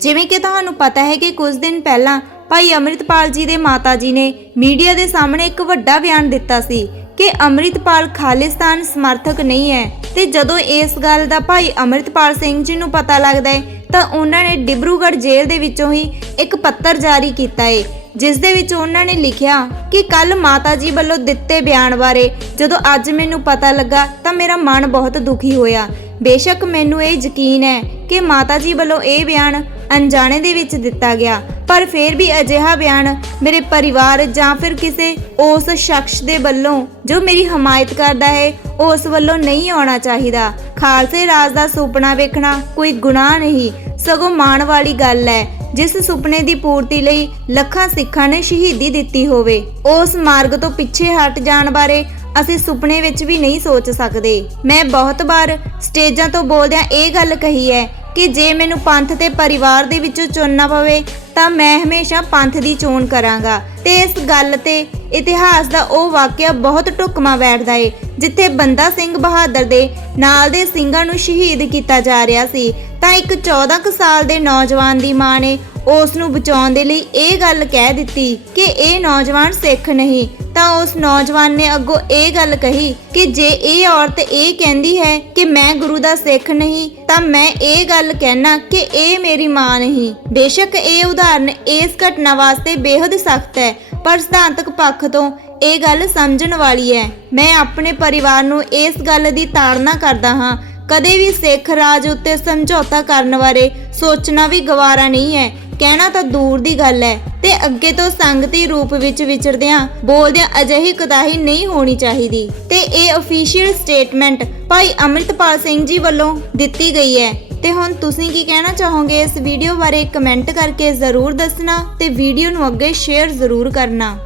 ਜਿਵੇਂ ਕਿ ਤੁਹਾਨੂੰ ਪਤਾ ਹੈ ਕਿ ਕੁਝ ਦਿਨ ਪਹਿਲਾਂ ਭਾਈ ਅਮਰਿਤਪਾਲ ਜੀ ਦੇ ਮਾਤਾ ਜੀ ਨੇ ਮੀਡੀਆ ਦੇ ਸਾਹਮਣੇ ਇੱਕ ਵੱਡਾ ਬਿਆਨ ਦਿੱਤਾ ਸੀ ਕਿ ਅਮਰਿਤਪਾਲ ਖਾਲਿਸਤਾਨ ਸਮਰਥਕ ਨਹੀਂ ਹੈ ਤੇ ਜਦੋਂ ਇਸ ਗੱਲ ਦਾ ਭਾਈ ਅਮਰਿਤਪਾਲ ਸਿੰਘ ਜੀ ਨੂੰ ਪਤਾ ਲੱਗਦਾ ਹੈ, ਤਾਂ ਉਹਨਾਂ ਨੇ ਡਿਬਰੂਗੜ੍ਹ ਜੇਲ੍ਹ ਦੇ ਵਿੱਚੋਂ ਹੀ ਇੱਕ ਪੱਤਰ ਜਾਰੀ ਕੀਤਾ ਹੈ, ਜਿਸ ਦੇ ਵਿੱਚ ਉਹਨਾਂ ਨੇ ਲਿਖਿਆ ਕਿ ਕੱਲ ਮਾਤਾ ਜੀ ਵੱਲੋਂ ਦਿੱਤੇ ਬਿਆਨ ਬਾਰੇ ਜਦੋਂ ਅੱਜ ਮੈਨੂੰ ਪਤਾ ਲੱਗਾ ਤਾਂ ਮੇਰਾ ਮਨ ਬਹੁਤ ਦੁਖੀ ਹੋਇਆ। ਬੇਸ਼ੱਕ ਮੈਨੂੰ ਇਹ ਯਕੀਨ ਹੈ ਕਿ ਮਾਤਾ ਜੀ ਵੱਲੋਂ ਇਹ ਬਿਆਨ ਅਣਜਾਣੇ ਦੇ ਵਿੱਚ ਦਿੱਤਾ ਗਿਆ। ਪਰ ਫਿਰ ਵੀ ਅਜਿਹਾ ਬਿਆਨ ਮੇਰੇ ਪਰਿਵਾਰ ਜਾਂ ਫਿਰ ਕਿਸੇ ਉਸ ਸ਼ਖਸ ਦੇ ਵੱਲੋਂ ਜੋ ਮੇਰੀ ਹਮਾਇਤ ਕਰਦਾ ਹੈ, ਉਸ ਵੱਲੋਂ ਨਹੀਂ ਆਉਣਾ ਚਾਹੀਦਾ। ਖਾਲਸੇ ਰਾਜ ਦਾ ਸੁਪਨਾ ਵੇਖਣਾ ਕੋਈ ਗੁਨਾਹ ਨਹੀਂ, ਸਗੋਂ ਮਾਣ ਵਾਲੀ ਗੱਲ ਹੈ। ਜਿਸ ਸੁਪਨੇ ਦੀ ਪੂਰਤੀ ਲਈ ਲੱਖਾਂ ਸਿੱਖਾਂ ਨੇ ਸ਼ਹੀਦੀ ਦਿੱਤੀ ਹੋਵੇ, ਉਸ ਮਾਰਗ ਤੋਂ ਪਿੱਛੇ ਹਟ ਜਾਣ ਬਾਰੇ ਅਸੀਂ ਸੁਪਨੇ ਵਿੱਚ ਵੀ ਨਹੀਂ ਸੋਚ ਸਕਦੇ। ਮੈਂ ਬਹੁਤ ਵਾਰ ਸਟੇਜਾਂ ਤੋਂ ਬੋਲਦਿਆਂ ਇਹ ਗੱਲ ਕਹੀ ਹੈ ਕਿ ਜੇ ਮੈਨੂੰ ਪੰਥ ਤੇ ਪਰਿਵਾਰ ਦੇ ਵਿੱਚੋਂ ਚੁਣਨਾ ਪਵੇ, ਤਾਂ ਮੈਂ ਹਮੇਸ਼ਾ ਪੰਥ ਦੀ ਚੋਣ ਕਰਾਂਗਾ। ਤੇ ਇਸ ਗੱਲ ਤੇ ਇਤਿਹਾਸ ਦਾ ਉਹ ਵਾਕਿਆ ਬਹੁਤ ਢੁਕਮਾ ਬੈਠਦਾ ਏ, ਜਿੱਥੇ ਬੰਦਾ ਸਿੰਘ ਬਹਾਦਰ ਦੇ ਨਾਲ ਦੇ ਸਿੰਘਾਂ ਨੂੰ ਸ਼ਹੀਦ ਕੀਤਾ ਜਾ ਰਿਹਾ ਸੀ। ਤਾਂ ਇੱਕ 14 ਕੁ ਸਾਲ ਦੇ ਨੌਜਵਾਨ ਦੀ ਮਾਂ ਨੇ ਉਸ ਨੂੰ ਬਚਾਉਣ ਦੇ ਲਈ ਇਹ ਗੱਲ ਕਹਿ ਦਿੱਤੀ ਕਿ ਇਹ ਨੌਜਵਾਨ ਸਿੱਖ ਨਹੀਂ, ਤਾਂ ਉਸ ਨੌਜਵਾਨ ਨੇ ਅੱਗੋਂ ਇਹ ਗੱਲ ਕਹੀ ਕਿ ਜੇ ਇਹ ਔਰਤ ਇਹ ਕਹਿੰਦੀ ਹੈ ਕਿ ਮੈਂ ਗੁਰੂ ਦਾ ਸਿੱਖ ਨਹੀਂ, ਤਾਂ ਮੈਂ ਇਹ ਗੱਲ ਕਹਿਣਾ ਕਿ ਇਹ ਮੇਰੀ ਮਾਂ ਨਹੀਂ। ਬੇਸ਼ੱਕ ਇਹ ਉਦਾਹਰਨ ਇਸ ਘਟਨਾ ਵਾਸਤੇ ਬੇहद ਸਖਤ ਹੈ, ਪਰ ਸਿਧਾਂਤਕ ਪੱਖ ਤੋਂ ਇਹ ਗੱਲ ਸਮਝਣ ਵਾਲੀ ਹੈ। ਮੈਂ ਆਪਣੇ ਪਰਿਵਾਰ ਨੂੰ ਇਸ ਗੱਲ ਦੀ ਤਾੜਨਾ ਕਰਦਾ ਹਾਂ। ਕਦੇ ਵੀ ਸਿੱਖ ਰਾਜ ਉੱਤੇ ਸਮਝੌਤਾ ਕਰਨ ਬਾਰੇ ਸੋਚਣਾ ਵੀ ਗਵਾਰਾ ਨਹੀਂ ਹੈ। ਕਹਿਣਾ ਤਾਂ ਦੂਰ ਦੀ ਗੱਲ ਹੈ ਤੇ ਅੱਗੇ ਤੋਂ ਸੰਗਤੀ ਰੂਪ ਵਿੱਚ ਵਿਚਰਦਿਆਂ ਬੋਲਦਿਆਂ ਅਜਿਹੀ ਕਦਾਹੀ ਨਹੀਂ ਹੋਣੀ ਚਾਹੀਦੀ। ਤੇ ਇਹ ਅਫੀਸ਼ੀਅਲ ਸਟੇਟਮੈਂਟ ਭਾਈ ਅਮਰਿਤਪਾਲ ਸਿੰਘ ਜੀ ਵੱਲੋਂ ਦਿੱਤੀ ਗਈ ਹੈ। ਤੇ ਹੁਣ ਤੁਸੀਂ ਕੀ ਕਹਿਣਾ ਚਾਹੋਗੇ ਇਸ ਵੀਡੀਓ ਬਾਰੇ ਕਮੈਂਟ ਕਰਕੇ ਜ਼ਰੂਰ ਦੱਸਣਾ ਤੇ ਵੀਡੀਓ ਨੂੰ ਅੱਗੇ ਸ਼ੇਅਰ ਜ਼ਰੂਰ ਕਰਨਾ।